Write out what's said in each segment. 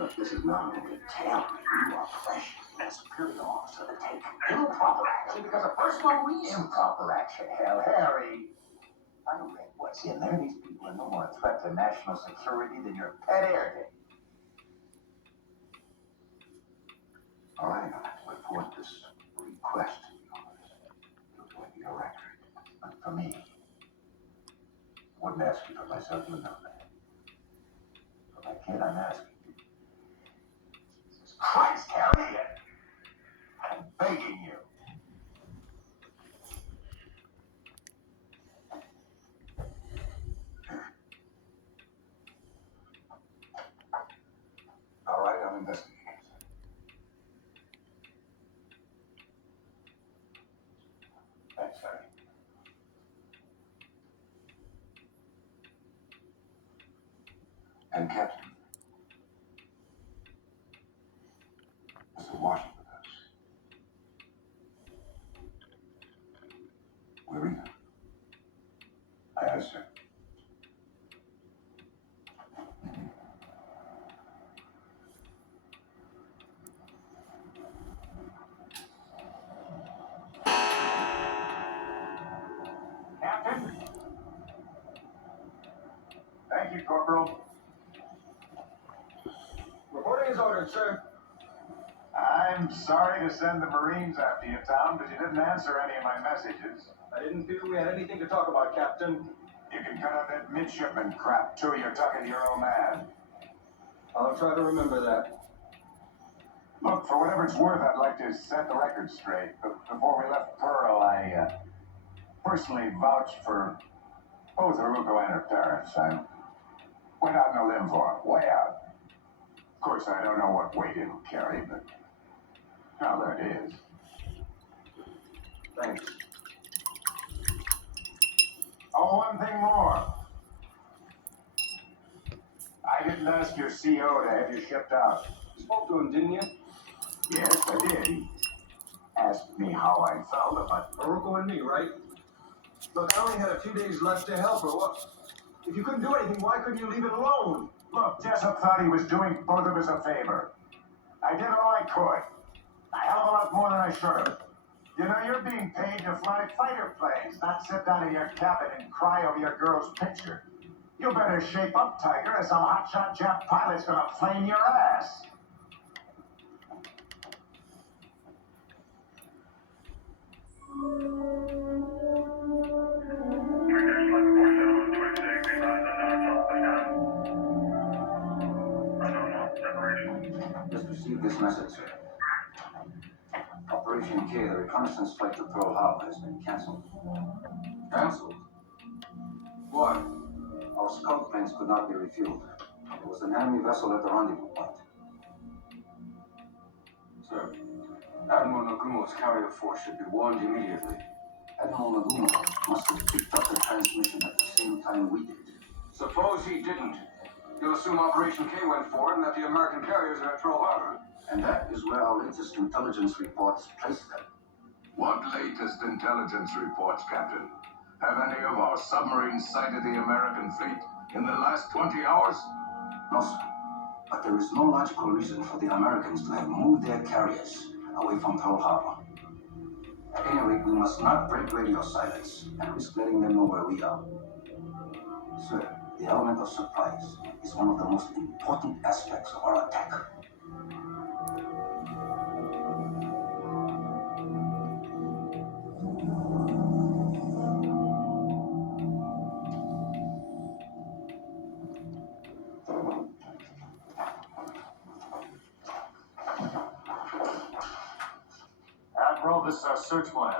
Look, this is not a retaliatory. You are pressured as a superior officer to take improper action because of personal reasons. Improper action, hell, Harry. I read what's in there. These people are no more a threat to national security than your pet air day. All right, I'll report this request to yours. It'll go into your record. But for me, I wouldn't ask you for myself, you know that. For my kid, I'm asking you. Jesus Christ, Harry! I'm begging you. All right, I'm investigating. Thanks, Harry. And Captain, Mr. Washington House. We're even. Aye, sir. Captain? Thank you, Corporal. Reporting is ordered, sir. I'm sorry to send the Marines after you, Tom, but you didn't answer any of my messages. I didn't feel we had anything to talk about, Captain. You can cut out that midshipman crap, too. You're talking to your old man. I'll try to remember that. Look, for whatever it's worth, I'd like to set the record straight. But before we left Pearl, I personally vouched for both Haruko and her parents. I went out on a limb for them, way out. Of course, I don't know what weight it'll carry, but now there it is. Thanks. Oh, one thing more. I didn't ask your CO to have you shipped out. You spoke to him, didn't you? Yes, I did. He asked me how I felt about Haruko and me, right? Look, I only had a few days left to help her. What? If you couldn't do anything, why couldn't you leave it alone? Look, Jessup thought he was doing both of us a favor. I did all I could. A hell of a lot more than I should have. You know, you're being paid to fly fighter planes, not sit down in your cabin and cry over your girl's picture. You better shape up, Tiger, or some hotshot Jap pilot's gonna flame your ass. Just received this message, sir. Operation K, the reconnaissance flight to Pearl Harbor, has been cancelled. Cancelled? Why? Our scout planes could not be refueled. There was an enemy vessel at the rendezvous point. Sir, Admiral Nagumo's carrier force should be warned immediately. Admiral Nagumo must have picked up the transmission at the same time we did. Suppose he didn't. You'll assume Operation K went forward and that the American carriers are at Pearl Harbor. And that is where our latest intelligence reports place them. What latest intelligence reports, Captain? Have any of our submarines sighted the American fleet in the last 20 hours? No, sir. But there is no logical reason for the Americans to have moved their carriers away from Pearl Harbor. At any rate, we must not break radio silence and risk letting them know where we are. Sir, the element of surprise is one of the most important aspects of our attack. Admiral, this is our search plan.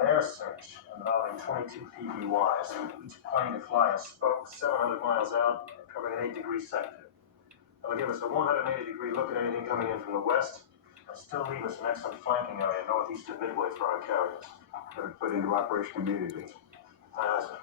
An air search involving 22 PBYs. Each plane to fly a spoke 700 miles out, covering an 8-degree sector. That'll give us a 180-degree look at anything coming in from the west, and still leave us an excellent flanking area northeast of Midway for our carriers. Better put into operation immediately. Aye, sir.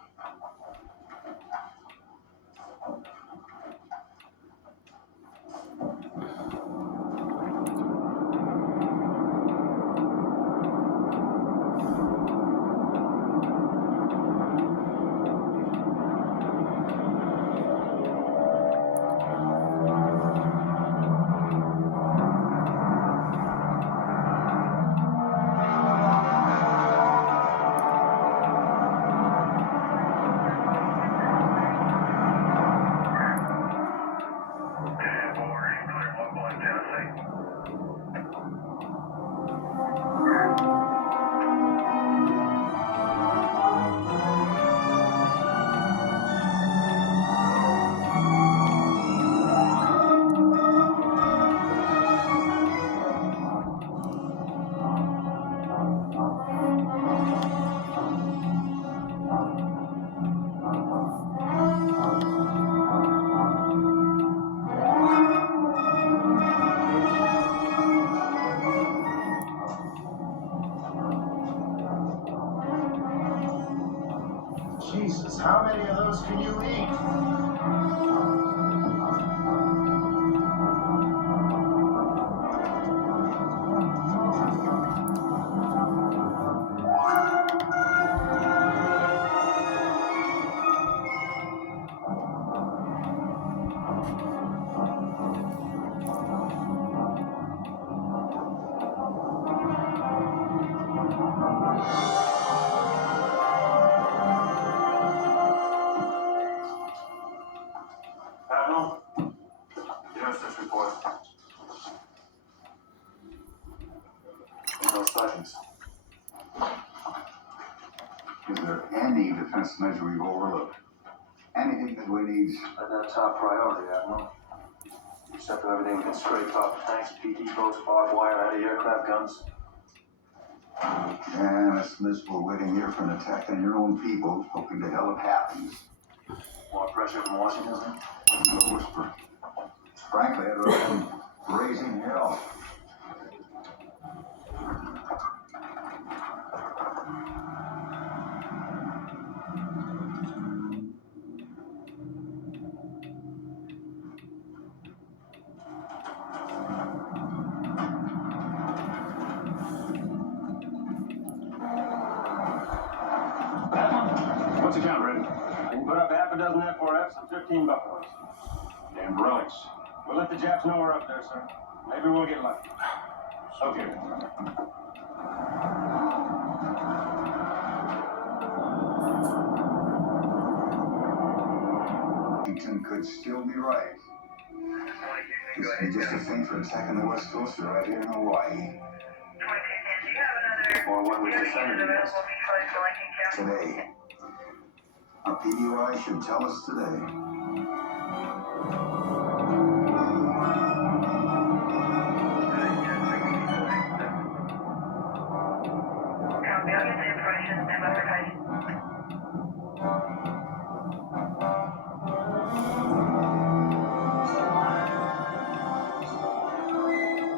can you eat? Admiral, give us this report. No sightings. Is there any defense measure we've overlooked? Anything that we need? That's our priority, Admiral. Except for everything been scraped off tanks, PT boats, barbed wire, anti-aircraft guns. Yeah, it's miserable waiting here for an attack on your own people, hoping to hell it happens. More pressure from Washington, isn't it? No whisper. Frankly, I'd rather them raising hell. What's the count, Red? We can put up half a dozen F4Fs and 15 Buffaloes. Damn relics. We'll let the Japs know we're up there, sir. Maybe we'll get lucky. Okay. Washington could still be right. This would be just a thing for attacking the West Coast right here in Hawaii. Or what we decided to ask. Today. Our DYI should tell us today.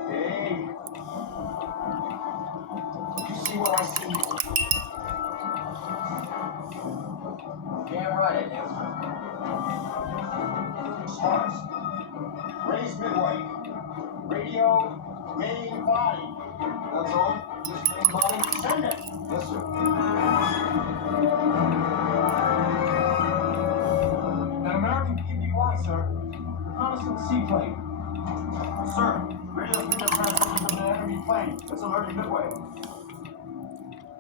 Hey. You see what I see? Damn right I do. Stars. Raise midway. Radio, main body. That's all? Just main body? Send it! Yes, sir. An American PBY, sir. Reconnaissance seaplane. Sir, radio signal transmission from an enemy plane. It's alerting midway.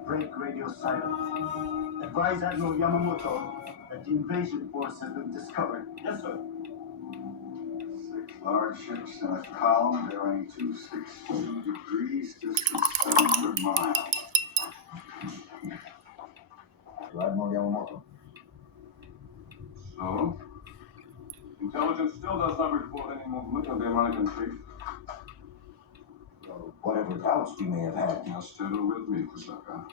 Break radio silence. Advise Admiral Yamamoto that the invasion force has been discovered. Yes, sir. 6 large ships in a column bearing 262 degrees, distance 700 miles. To Admiral Yamamoto. So? Intelligence still does not report any movement of the American fleet. Whatever doubts we may have had. Now, still with me, Kusaka.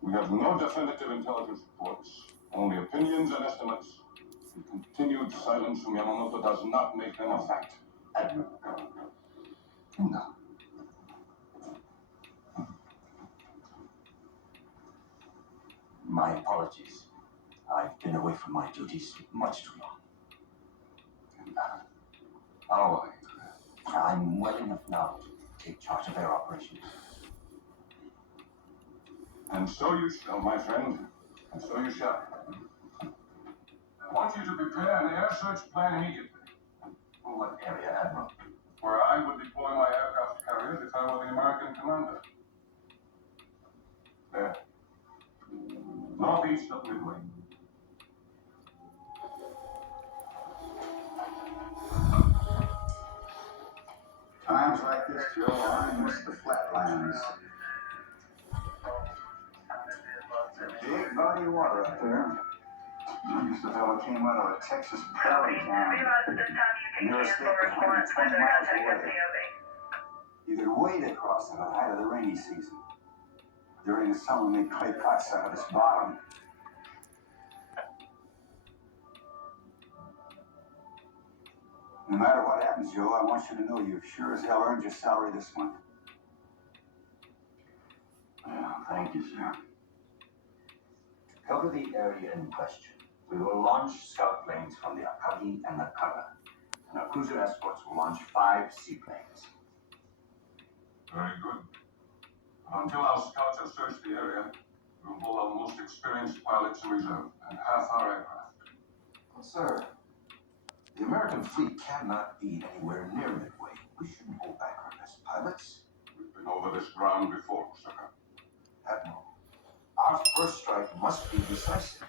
We have no definitive intelligence reports, only opinions and estimates. The continued silence from Yamamoto does not make them a fact. Admiral. No. My apologies. I've been away from my duties much too long. How are you? I'm well enough now to take charge of air operations. And so you shall, my friend. And so you shall. I want you to prepare an air search plan immediately. For what area, Admiral? Where I would deploy my aircraft carriers if I were the American commander. There. Northeast of Midway. Times like this, Joe, I miss the flatlands. Big body of water up there. I used to fella came out of a Texas prairie town. Nearest state was 120 miles away. You could wade across at the height of the rainy season. During the summer, made clay pots out of its bottom. No matter what happens, Joe, I want you to know you've sure as hell earned your salary this month. Well, thank you, sir. To cover the area in question, We will launch scout planes from the Akagi and the Kara, and our cruiser escorts will launch 5 seaplanes. Very good. Until our scouts have searched the area, we'll hold our most experienced pilots in reserve and half our aircraft. Well, sir, the American fleet cannot be anywhere near Midway. We shouldn't hold back our best pilots. We've been over this ground before, Sugar. Admiral, our first strike must be decisive.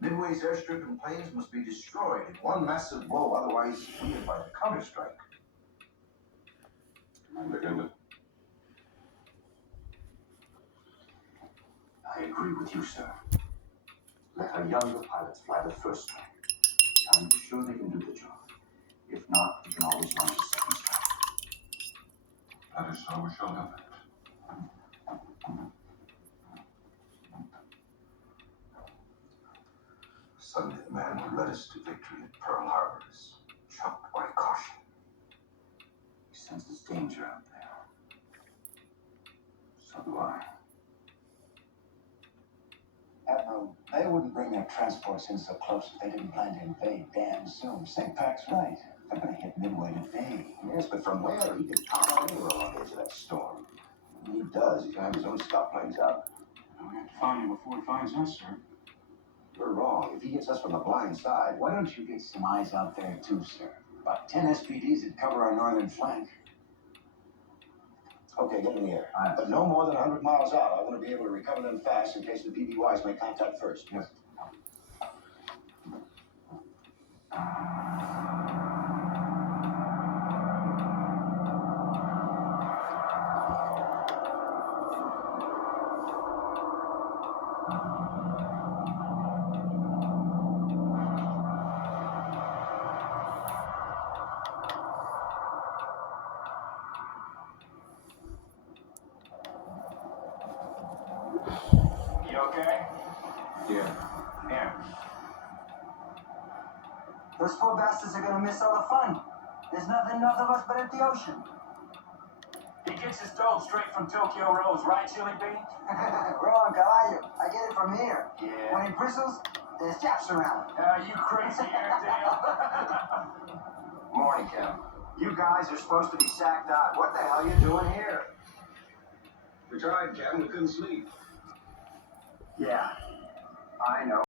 Midway's airstrip and planes must be destroyed in one massive blow, otherwise we invite a counterstrike. Commander Gendon. I agree with you, sir. Let our younger pilots fly the first strike. I'm sure they can do the job. If not, we can always launch a second strike. That is how we shall have it. Suddenly the man who led us to victory at Pearl Harbor is shocked by caution. He senses danger out there. So do I. Admiral, they wouldn't bring their transports in so close if they didn't plan to invade damn soon. St. Pac's right. They're gonna hit Midway today. Yes, but from where? He could count on anywhere on the edge of that storm. When he does, he's gonna have his own scout planes out. We have to find him before he finds us, sir. You're wrong. If he gets us from the blind side, Why don't you get some eyes out there too, sir? About 10 SPDs that cover our northern flank. okay, get in the air. Aye. But no more than 100 miles out. I want to be able to recover them fast in case the PBYs make contact first. Yes. You okay? Yeah. Here. Those poor bastards are gonna miss all the fun. There's nothing north of us but at the ocean. He gets his dope straight from Tokyo Rose, right, Chili Bean? Wrong, caballo. I get it from here. Yeah. When he bristles, there's Japs around. You crazy Airedale. Morning, Cap. You guys are supposed to be sacked out. What the hell are you doing here? We tried, Captain. We couldn't sleep. Yeah, I know.